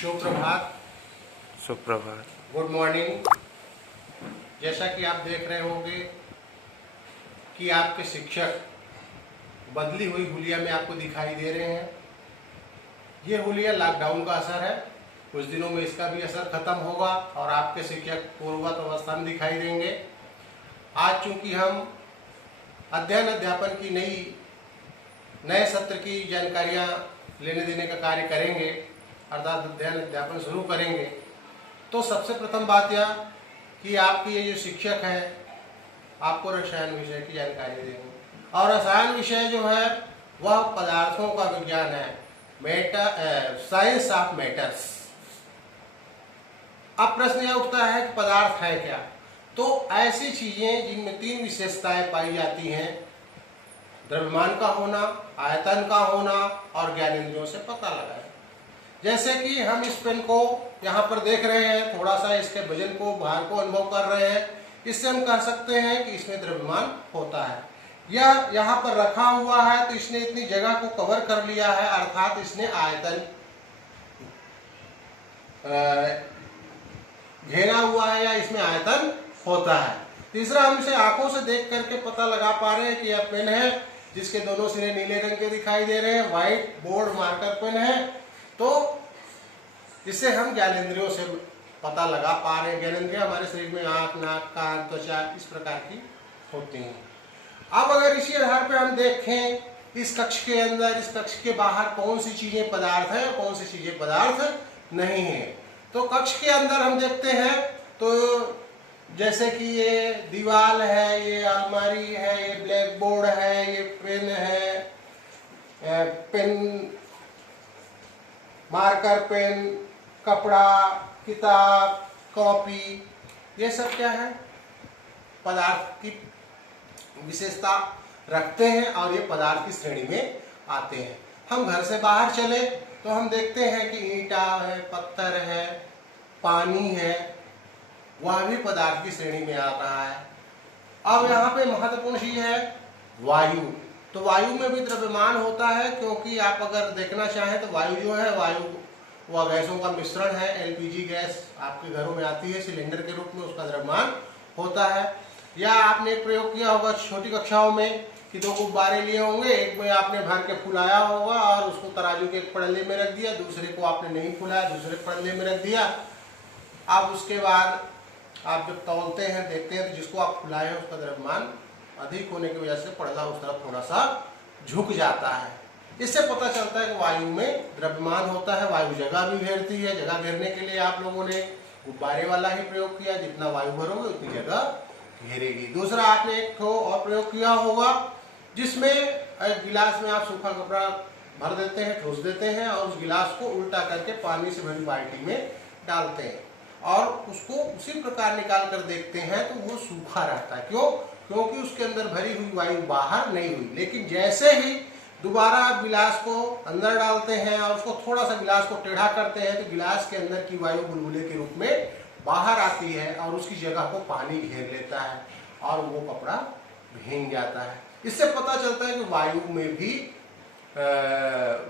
सुप्रभात। सुप्रभात। Good morning. जैसा कि आप देख रहे होंगे कि आपके शिक्षक बदली हुई हुलिया में आपको दिखाई दे रहे हैं। ये हुलिया लॉकडाउन का असर है। कुछ दिनों में इसका भी असर खत्म होगा और आपके शिक्षक पूर्ववत अवस्था में दिखाई देंगे। आज चूंकि हम अध्ययन अध्यापन की नए सत्र की जानकारियां लेने देने का कार्य करेंगे, अर्थात अध्ययन अध्यापन शुरू करेंगे, तो सबसे प्रथम बात यह कि आपके ये जो शिक्षक है आपको रसायन विषय की जानकारी देंगे। और रसायन विषय जो है वह पदार्थों का विज्ञान है, साइंस ऑफ मैटर्स। अब प्रश्न यह उठता है कि पदार्थ है क्या। तो ऐसी चीजें जिनमें तीन विशेषताएं पाई जाती हैं: द्रव्यमान का होना, आयतन का होना और ज्ञानेंद्रियों से पता लगाए। जैसे कि हम इस पेन को यहाँ पर देख रहे हैं, थोड़ा सा इसके वजन को, भार को अनुभव कर रहे हैं, इससे हम कह सकते हैं कि इसमें द्रव्यमान होता है। यह यहाँ पर रखा हुआ है तो इसने इतनी जगह को कवर कर लिया है, अर्थात इसने आयतन घेरा हुआ है या इसमें आयतन होता है। तीसरा, हम इसे आंखों से देख करके पता लगा पा रहे हैं कि यह पेन है जिसके दोनों सिरे नीले रंग के दिखाई दे रहे हैं, व्हाइट बोर्ड मार्कर पेन है। तो इससे हम ज्ञानेंद्रियों से पता लगा पा रहे हैं। ज्ञानेंद्रियां हमारे शरीर में आंख, नाक, कान, त्वचा इस प्रकार की होती हैं। अब अगर इसी आधार पर हम देखें इस कक्ष के अंदर, इस कक्ष के बाहर कौन सी चीजें पदार्थ है, कौन सी चीजें पदार्थ नहीं है, तो कक्ष के अंदर हम देखते हैं तो जैसे कि ये दीवार है, ये अलमारी है, ये ब्लैक बोर्ड है, ये पेन है, पेन, मार्कर पेन, कपड़ा, किताब, कॉपी, ये सब क्या है, पदार्थ की विशेषता रखते हैं और ये पदार्थ की श्रेणी में आते हैं। हम घर से बाहर चले तो हम देखते हैं कि ईंटा है, पत्थर है, पानी है, वह भी पदार्थ की श्रेणी में आ रहा है। अब यहाँ पे महत्वपूर्ण चीज है वायु। तो वायु में भी द्रव्यमान होता है, क्योंकि आप अगर देखना चाहें तो वायु जो है, वायु वह गैसों का मिश्रण है। एलपीजी गैस आपके घरों में आती है सिलेंडर के रूप में, उसका द्रव्यमान होता है। या आपने एक प्रयोग किया होगा छोटी कक्षाओं में कि दो गुब्बारे लिए होंगे, एक में आपने भर के फुलाया होगा और उसको तराजू के एक पड़ले में रख दिया, दूसरे को आपने नहीं फुलाया, दूसरे पड़ले में रख दिया। अब उसके बाद आप जब तौलते हैं, देखते हैं तो जिसको आप फुलाए हैं उसका द्रव्यमान अधिक होने की वजह से पड़ला उस तरफ थोड़ा सा झुक जाता है। इससे पता चलता है कि वायु में द्रव्यमान होता है। वायु जगह भी घेरती है। जगह घेरने के लिए आप लोगों ने गुब्बारे वाला ही प्रयोग किया, जितना वायु भरोगे उतनी जगह घेरेगी। दूसरा, आपने एक और प्रयोग किया होगा जिसमें एक गिलास में आप सूखा कपड़ा भर देते हैं, ठोस देते हैं और उस गिलास को उल्टा करके पानी से भरी बाल्टी में डालते हैं और उसको उसी प्रकार निकाल कर देखते हैं तो वो सूखा रहता है। क्यों? क्योंकि उसके अंदर भरी हुई वायु बाहर नहीं हुई। लेकिन जैसे ही दोबारा आप गिलास को अंदर डालते हैं और उसको थोड़ा सा गिलास को टेढ़ा करते हैं तो गिलास के अंदर की वायु बुलबुले के रूप में बाहर आती है और उसकी जगह को पानी घेर लेता है और वो कपड़ा भीग जाता है। इससे पता चलता है कि वायु में भी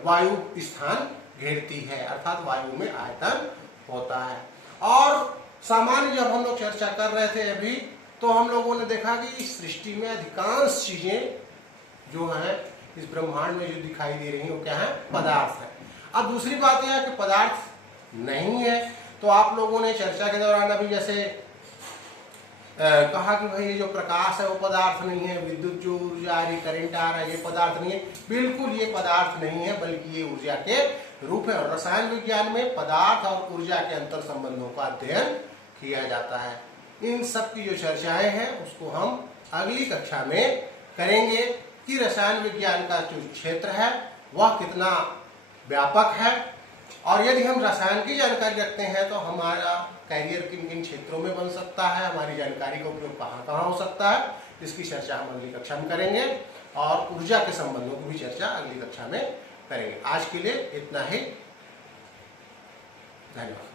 वायु स्थान घेरती है, अर्थात वायु में आयतन होता है। और सामान्य जब हम लोग चर्चा कर रहे थे अभी, तो हम लोगों ने देखा कि इस सृष्टि में अधिकांश चीजें जो हैं इस ब्रह्मांड में जो दिखाई दे रही हैं वो क्या है, पदार्थ है। अब दूसरी बात यह है कि पदार्थ नहीं है, तो आप लोगों ने चर्चा के दौरान अभी जैसे कहा कि भाई ये जो प्रकाश है वो पदार्थ नहीं है, विद्युत जो ऊर्जा आ रही, करंट आ रहा है, ये पदार्थ नहीं है। बिल्कुल ये पदार्थ नहीं है, बल्कि ये ऊर्जा के रूप है। और रसायन विज्ञान में पदार्थ और ऊर्जा के अंतर संबंधों का अध्ययन किया जाता है। इन सब की जो चर्चाएं हैं उसको हम अगली कक्षा में करेंगे कि रसायन विज्ञान का जो क्षेत्र है वह कितना व्यापक है और यदि हम रसायन की जानकारी रखते हैं तो हमारा कैरियर किन किन क्षेत्रों में बन सकता है, हमारी जानकारी का उपयोग कहाँ कहाँ हो सकता है, इसकी चर्चा हम अगली कक्षा में करेंगे। और ऊर्जा के संबंधों की भी चर्चा अगली कक्षा में करेंगे। आज के लिए इतना ही। धन्यवाद।